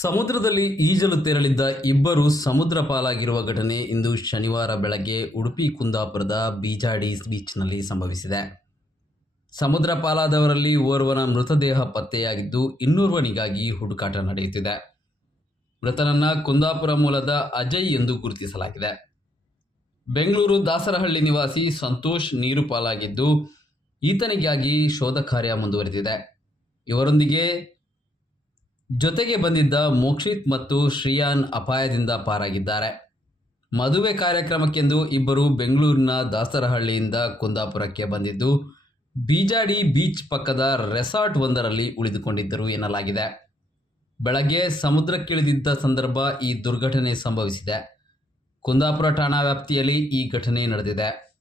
ಸಮುದ್ರದಲ್ಲಿ ಈಜಲು ತೆರಳಿದ್ದ ಇಬ್ಬರು ಸಮುದ್ರ ಪಾಲಾಗಿರುವ ಘಟನೆ ಇಂದು ಶನಿವಾರ ಬೆಳಗ್ಗೆ ಉಡುಪಿ ಕುಂದಾಪುರದ ಬೀಜಾಡಿ ಬೀಚ್ನಲ್ಲಿ ಸಂಭವಿಸಿದೆ. ಸಮುದ್ರ ಪಾಲಾದವರಲ್ಲಿ ಓರ್ವನ ಮೃತದೇಹ ಪತ್ತೆಯಾಗಿದ್ದು ಇನ್ನೋರ್ವನಿಗಾಗಿ ಹುಡುಕಾಟ ನಡೆಯುತ್ತಿದೆ. ಮೃತನನ್ನ ಕುಂದಾಪುರ ಮೂಲದ ಅಜಯ್ ಎಂದು ಗುರುತಿಸಲಾಗಿದೆ. ಬೆಂಗಳೂರು ದಾಸರಹಳ್ಳಿ ನಿವಾಸಿ ಸಂತೋಷ್ ನೀರು ಪಾಲಾಗಿದ್ದು ಈತನಿಗಾಗಿ ಶೋಧ ಕಾರ್ಯ ಮುಂದುವರೆದಿದೆ. ಇವರೊಂದಿಗೆ ಜೊತೆಗೆ ಬಂದಿದ್ದ ಮೋಕ್ಷಿತ್ ಮತ್ತು ಶ್ರೀಯಾನ್ ಅಪಾಯದಿಂದ ಪಾರಾಗಿದ್ದಾರೆ. ಮದುವೆ ಕಾರ್ಯಕ್ರಮಕ್ಕೆಂದು ಇಬ್ಬರು ಬೆಂಗಳೂರಿನ ದಾಸರಹಳ್ಳಿಯಿಂದ ಕುಂದಾಪುರಕ್ಕೆ ಬಂದಿದ್ದು ಬೀಜಾಡಿ ಬೀಚ್ ಪಕ್ಕದ ರೆಸಾರ್ಟ್ ಒಂದರಲ್ಲಿ ಉಳಿದುಕೊಂಡಿದ್ದರು ಎನ್ನಲಾಗಿದೆ. ಬೆಳಗ್ಗೆ ಸಮುದ್ರಕ್ಕಿಳಿದಿದ್ದ ಸಂದರ್ಭ ಈ ದುರ್ಘಟನೆ ಸಂಭವಿಸಿದೆ. ಕುಂದಾಪುರ ಠಾಣಾ ವ್ಯಾಪ್ತಿಯಲ್ಲಿ ಈ ಘಟನೆ ನಡೆದಿದೆ.